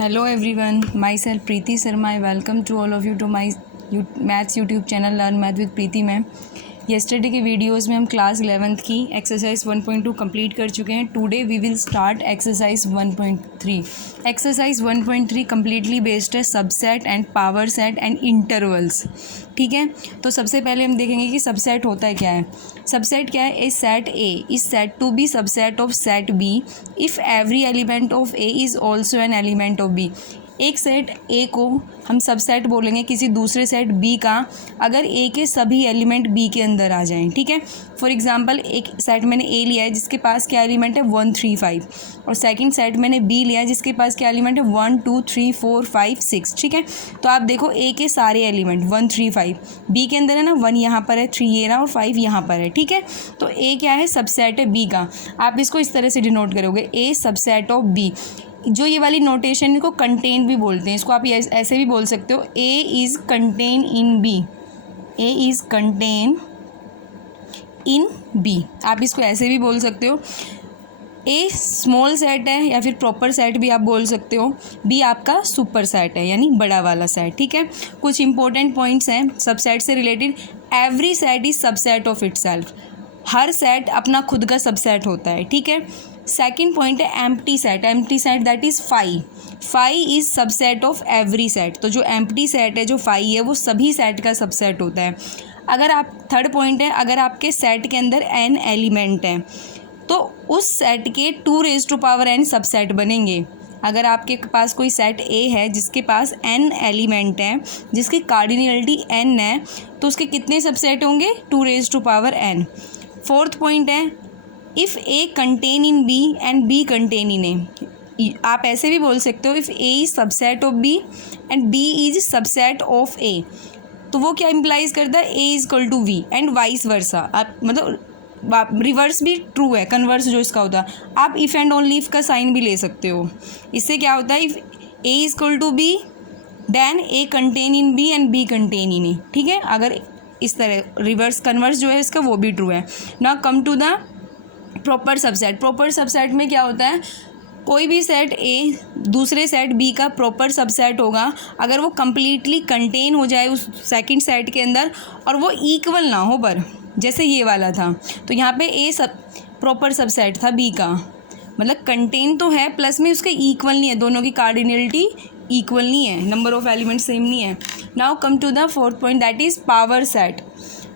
Hello everyone, myself Preeti Sharma. I welcome to all of you to my maths YouTube channel Learn Math with Preeti ma'am. Yesterday के videos में हम class 11th की exercise 1.2 complete कर चुके हैं. Today we will start exercise 1.3. Exercise 1.3 completely based है subset and power set and intervals. ठीक है, तो सबसे पहले हम देखेंगे कि सबसेट होता है क्या है. सबसेट क्या है? A set A is said to be subset of set B if every element of A is also an element of B. एक सेट ए को हम सबसेट बोलेंगे किसी दूसरे सेट बी का अगर ए के सभी एलिमेंट बी के अंदर आ जाएं. ठीक है, फॉर एग्जांपल एक सेट मैंने ए लिया है जिसके पास क्या एलिमेंट है 1 3 5 और सेकंड सेट मैंने बी लिया है जिसके पास क्या एलिमेंट है 1 2 3 4 5 6. ठीक है, तो आप देखो ए के सारे एलिमेंट 1 3 5 बी के अंदर है ना, 1 यहाँ पर है, 3 ये रहा और 5 यहाँ पर है. ठीक है, तो ए क्या है? सबसेट है बी का. आप इसको इस तरह से डिनोट करोगे ए सबसेट ऑफ बी. जो ये वाली नोटेशन को कंटेन भी बोलते हैं, इसको आप ऐसे भी बोल सकते हो a is contain in b. A is contain in b, आप इसको ऐसे भी बोल सकते हो. ए स्मॉल सेट है या फिर प्रॉपर सेट भी आप बोल सकते हो. बी आपका सुपर सेट है यानी बड़ा वाला सेट. ठीक है, कुछ इंपॉर्टेंट पॉइंट्स हैं सबसेट से related. Every set is subset of itself. हर सेट अपना खुद का सबसेट होता है. ठीक है, सेकेंड पॉइंट है empty set. Empty set that is phi. Phi is subset of every set. तो जो एम्प्टी सेट है, जो फाई है, वो सभी सेट का सबसेट होता है. अगर आप थर्ड पॉइंट है, अगर आपके सेट के अंदर n एलिमेंट हैं तो उस सेट के 2n सबसेट बनेंगे. अगर आपके पास कोई सेट ए है जिसके पास n एलिमेंट हैं, जिसकी कार्डिनलिटी n है, तो उसके कितने सबसेट होंगे? 2n. फोर्थ पॉइंट है if A contain in B and B contain in A. आप ऐसे भी बोल सकते हो if A is subset of B and B is subset of A. तो वो क्या इम्प्लाइज करता है? A is equal to B and vice versa. आप मतलब रिवर्स भी ट्रू है, कन्वर्स जो इसका होता है. आप इफ़ एंड ओनली इफ़ का साइन भी ले सकते हो. इससे क्या होता है? If A is equal to B then A contain in B and B contain in A. ठीक है, अगर इस तरह रिवर्स कन्वर्स जो है इसका वो भी ट्रू है. Now come to the proper subset. Proper subset में क्या होता है? कोई भी सेट ए दूसरे सेट बी का प्रॉपर सबसेट होगा अगर वो कम्प्लीटली कंटेन हो जाए उस सेकंड सेट के अंदर और वो इक्वल ना हो. पर जैसे ये वाला था तो यहाँ पे ए सब प्रॉपर सबसेट था बी का, मतलब कंटेन तो है प्लस में उसके इक्वल नहीं है, दोनों की कार्डिनलिटी इक्वल नहीं है, नंबर ऑफ एलिमेंट सेम नहीं है. Now come to the fourth point that is power set.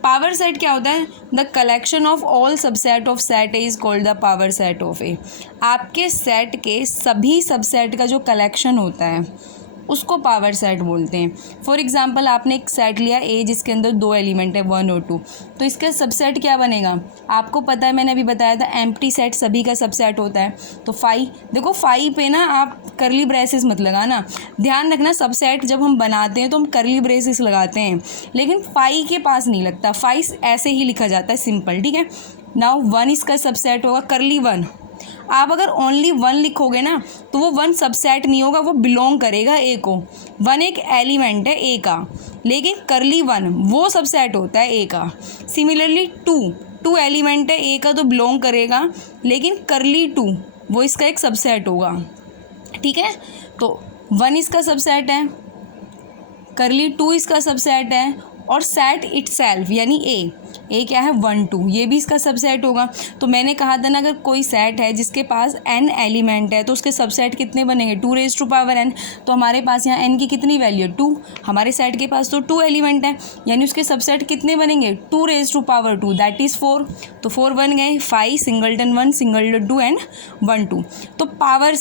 Power set क्या होता है? The collection of all subset of set A is called the power set of A. आपके set के सभी subset का जो कलेक्शन होता है उसको पावर सेट बोलते हैं. फॉर एग्जांपल आपने एक सेट लिया ए जिसके अंदर 2 एलिमेंट है 1 और 2, तो इसका सबसेट क्या बनेगा? आपको पता है, मैंने अभी बताया था एम्प्टी सेट सभी का सबसेट होता है. तो फाई, देखो फाई पे ना आप करली ब्रेसेस मत लगाना. ध्यान रखना सबसेट जब हम बनाते हैं तो हम करली ब्रेसेस लगाते हैं, लेकिन फाई के पास नहीं लगता. फाई ऐसे ही लिखा जाता है सिंपल. ठीक है, नाउ 1 इसका सबसेट होगा करली 1. आप अगर ओनली 1 लिखोगे ना तो वो 1 सबसेट नहीं होगा, वो बिलोंग करेगा ए को. 1 एक एलिमेंट है ए का, लेकिन करली 1 वो सबसेट होता है ए का. सिमिलरली 2 एलिमेंट है ए का तो बिलोंग करेगा, लेकिन करली 2 वो इसका एक सबसेट होगा. ठीक है, तो 1 इसका सबसेट है, करली 2 इसका सबसेट है और सेट इटसेल्फ यानी ए क्या है 1 2 ये भी इसका सबसेट होगा. तो मैंने कहा था ना अगर कोई सेट है जिसके पास n एलिमेंट है तो उसके सबसेट कितने बनेंगे? 2n. तो हमारे पास यहाँ n की कितनी वैल्यू है? 2. हमारे सेट के पास तो 2 एलिमेंट है यानी उसके सबसेट कितने बनेंगे? 2 दैट इज़ 4. तो 4 बन गए. 5 सिंगलटन 1 सिंगलटन 2 एंड 1 2. तो पावर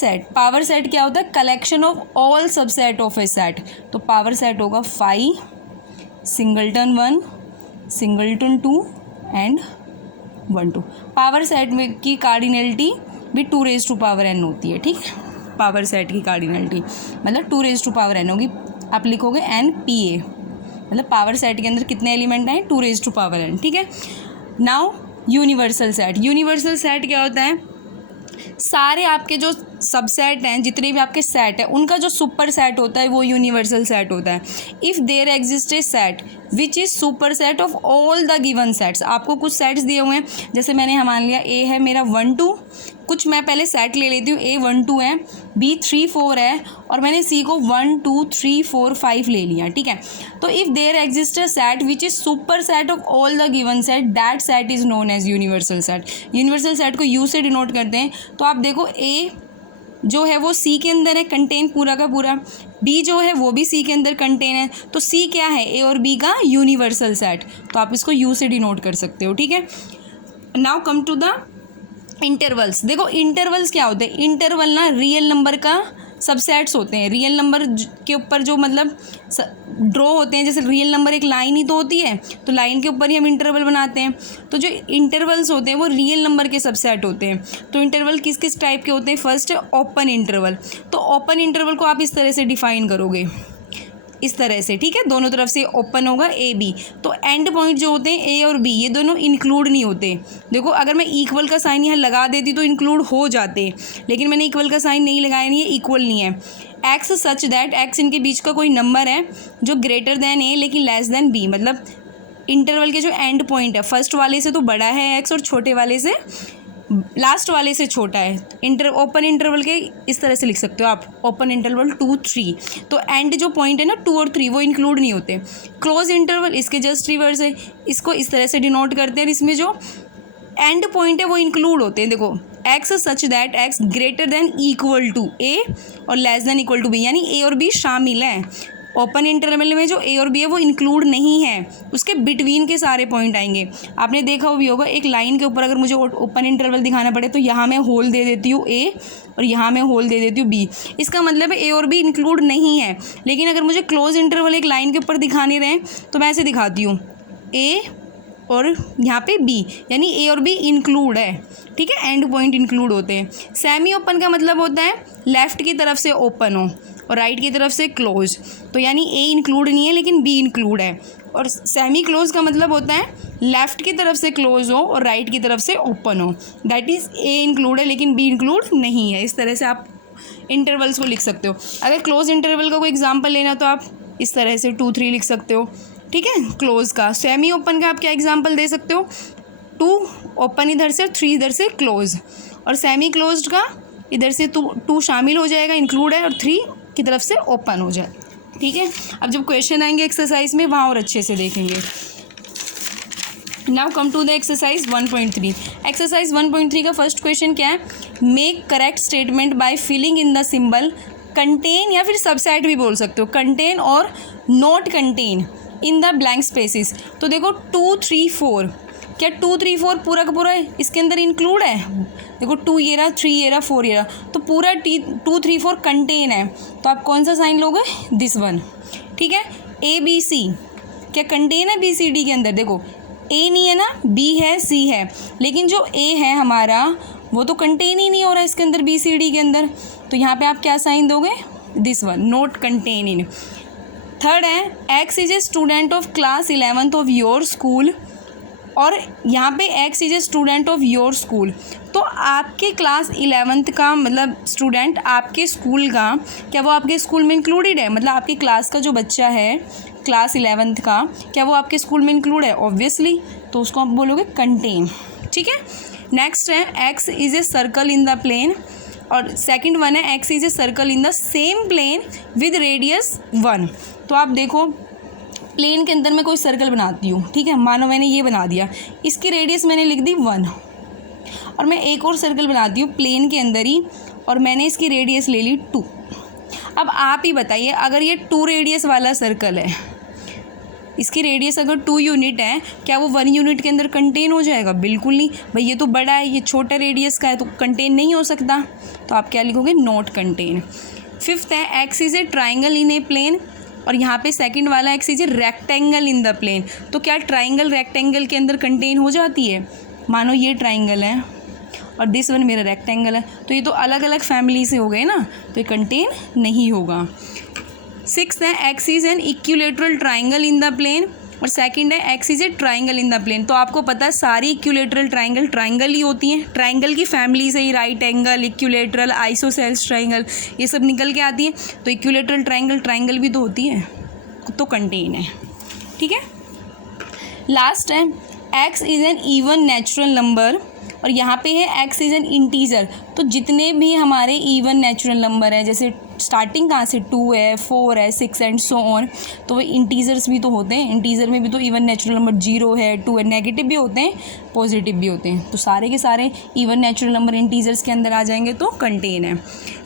सेट क्या होता है? Collection of all subset of A set. तो पावर सेट होगा 5 singleton 1 singleton 2 and 1 2. Power set में की कार्डिनलिटी भी 2n होती है. ठीक है, पावर सेट की कार्डिनलिटी मतलब 2n होगी. आप लिखोगे NPA, मतलब पावर सेट के अंदर कितने एलिमेंट हैं? 2n. ठीक है, नाउ यूनिवर्सल सेट क्या होता है? सारे आपके जो सबसेट हैं, जितने भी आपके सेट हैं, उनका जो सुपर सेट होता है वो यूनिवर्सल सेट होता है. If there exist a set which is super set of all the given sets. आपको कुछ सेट्स दिए हुए हैं, जैसे मैंने मान लिया ए है मेरा 1 2, कुछ मैं पहले सेट ले लेती हूँ, A 1 2 है, B 3 4 है, और मैंने C को 1 2 3 4 5 ले लिया, ठीक है। तो if there exist a set which is super set of all the given set, that set is known as universal set. Universal set को U से डिनोट करते हैं। तो आप देखो A जो है वो C के अंदर है, कंटेन पूरा का पूरा, B जो है वो भी C के अंदर कंटेन है, तो C क्या है, A और B का यूनिवर्सल सेट। तो आप इसको U से डिनोट कर सकते हो, ठीक है। Now come to the intervals. देखो इंटरवल्स क्या होते हैं, इंटरवल ना रियल नंबर का सबसेट्स होते हैं। रियल नंबर के ऊपर जो मतलब ड्रॉ होते हैं, जैसे रियल नंबर एक लाइन ही तो होती है, तो लाइन के ऊपर ही हम इंटरवल बनाते हैं। तो जो इंटरवल्स होते हैं वो रियल नंबर के सबसेट होते हैं। तो इंटरवल किस किस टाइप के होते हैं, फर्स्ट है ओपन इंटरवल। तो ओपन इंटरवल को आप इस तरह से डिफाइन करोगे, इस तरह से, ठीक है, दोनों तरफ से ओपन होगा A B। तो एंड पॉइंट जो होते हैं A और B ये दोनों इंक्लूड नहीं होते। देखो अगर मैं इक्वल का साइन यहाँ लगा देती तो इंक्लूड हो जाते, लेकिन मैंने इक्वल का साइन नहीं लगाया, नहीं, ये इक्वल नहीं है। एक्स सच दैट, एक्स इनके बीच का कोई नंबर है जो ग्रेटर देन A लेकिन लेस देन B, मतलब इंटरवल के जो एंड पॉइंट है फर्स्ट वाले से तो बड़ा है एक्स और छोटे वाले से, लास्ट वाले से छोटा है। ओपन इंटरवल के इस तरह से लिख सकते हो आप, ओपन इंटरवल 2 3। तो एंड जो पॉइंट है ना 2 और 3 वो इंक्लूड नहीं होते। क्लोज इंटरवल इसके जस्ट रिवर्स है, इसको इस तरह से डिनोट करते हैं, और इसमें जो एंड पॉइंट है वो इंक्लूड होते हैं। देखो x such that x greater than equal to A और less than equal to B, यानी A और B शामिल हैं। ओपन इंटरवल में जो A और B है वो इंक्लूड नहीं है, उसके बिटवीन के सारे पॉइंट आएंगे। आपने देखा भी होगा एक लाइन के ऊपर अगर मुझे ओपन इंटरवल दिखाना पड़े तो यहाँ मैं होल दे देती हूँ A और यहाँ मैं होल दे देती हूँ B, इसका मतलब है A और B इंक्लूड नहीं है। लेकिन अगर मुझे क्लोज इंटरवल एक लाइन के ऊपर दिखाने रहें तो मैं ऐसे दिखाती हूँ A और यहाँ पे B, यानी A और B इंक्लूड है, ठीक है, एंड पॉइंट इंक्लूड होते हैं। सेमी ओपन का मतलब होता है लेफ़्ट की तरफ से ओपन हो और राइट की तरफ से क्लोज, तो यानी A इंक्लूड नहीं है लेकिन B इंक्लूड है। और सेमी क्लोज का मतलब होता है लेफ़्ट की तरफ से क्लोज हो और राइट की तरफ से ओपन हो, दैट इज़ A इंक्लूड है लेकिन B इंक्लूड नहीं है। इस तरह से आप इंटरवल्स को लिख सकते हो। अगर क्लोज इंटरवल का कोई एग्जाम्पल लेना तो आप इस तरह से 2 3 लिख सकते हो, ठीक है, क्लोज का। सेमी ओपन का आप क्या एग्जाम्पल दे सकते हो, 2 ओपन इधर से, 3 इधर से क्लोज, और सेमी क्लोज्ड का इधर से 2 शामिल हो जाएगा, इंक्लूड है, और 3 की तरफ से ओपन हो जाए, ठीक है। अब जब क्वेश्चन आएंगे एक्सरसाइज में वहाँ और अच्छे से देखेंगे। Now come to the exercise 1.3। Exercise 1.3 का फर्स्ट क्वेश्चन क्या है, make correct statement by filling in the symbol contain, या फिर सबसेट भी बोल सकते हो, कंटेन और not contain in the blank spaces. तो देखो 2 3 4, क्या 2 3 4 पूरा का पूरा इसके अंदर इंक्लूड है। देखो 2 ये रहा, 3 ये रहा, 4 ये रहा, तो पूरा 2 3 4 कंटेन है, तो आप कौन सा साइन लोगे, दिस वन, ठीक है। A B C क्या कंटेन है B C D के अंदर, देखो A नहीं है ना, B है, C है, लेकिन जो A है हमारा वो तो कंटेन ही नहीं हो रहा इसके अंदर B C D के अंदर, तो यहाँ पे आप क्या साइन दोगे, this one, not contain in. Third है x is a student of class 11th of your school, और यहाँ पे X is a student of your school, तो आपके क्लास 11th का मतलब स्टूडेंट आपके स्कूल का, क्या वो आपके स्कूल में इंक्लूडेड है, मतलब आपकी क्लास का जो बच्चा है क्लास 11th का, क्या वो आपके स्कूल में इंक्लूड है, ऑब्वियसली, तो उसको आप बोलोगे कंटेन, ठीक है। नेक्स्ट है x is a circle in the plane, और सेकंड वन है x is a circle in the same plane with radius 1। तो आप देखो प्लेन के अंदर मैं कोई सर्कल बनाती हूँ, ठीक है, मानो मैंने ये बना दिया, इसकी रेडियस मैंने लिख दी 1, और मैं एक और सर्कल बनाती हूँ प्लेन के अंदर ही, और मैंने इसकी रेडियस ले ली 2। अब आप ही बताइए अगर ये 2 रेडियस वाला सर्कल है, इसकी रेडियस अगर 2 यूनिट है, क्या वो 1 यूनिट के अंदर कंटेन हो जाएगा, बिल्कुल नहीं भाई, ये तो बड़ा है, ये छोटा रेडियस का है, तो कंटेन नहीं हो सकता, तो आप क्या लिखोगे, नॉट कंटेन। फिफ्थ है x is a triangle in a plane, और यहाँ पे सेकंड वाला x is a rectangle in the plane, तो क्या ट्राइंगल रेक्टेंगल के अंदर कंटेन हो जाती है, मानो ये ट्राइंगल है और दिस वन मेरा रेक्टेंगल है, तो ये तो अलग अलग फैमिली से हो गए ना, तो ये कंटेन नहीं होगा। सिक्स है x is an equilateral triangle in the plane, और सेकंड है x is a triangle in the plane. तो आपको पता है सारी इक्विलेटरल ट्राइंगल ट्राइंगल ही होती हैं, ट्राइंगल की फैमिली से ही right angle, equilateral, isosceles triangle, ये सब निकल के आती हैं, तो इक्विलेटरल ट्राइंगल ट्राइंगल भी तो होती है, तो कंटेन है, ठीक है। लास्ट है x is N even natural number, और यहाँ पे है एक्स इज़ एन इंटीजर। तो जितने भी हमारे इवन नेचुरल नंबर हैं, जैसे स्टार्टिंग कहाँ से 2 है, 4 है, 6 एंड सो ऑन, तो वो इंटीजर्स भी तो होते हैं। इंटीजर में भी तो इवन नेचुरल नंबर 0 है, 2 है, नेगेटिव भी होते हैं, पॉजिटिव भी होते हैं। तो सारे के सारे इवन नेचुरल नंबर इंटीजर्स के अंदर आ जाएंगे तो कंटेन है।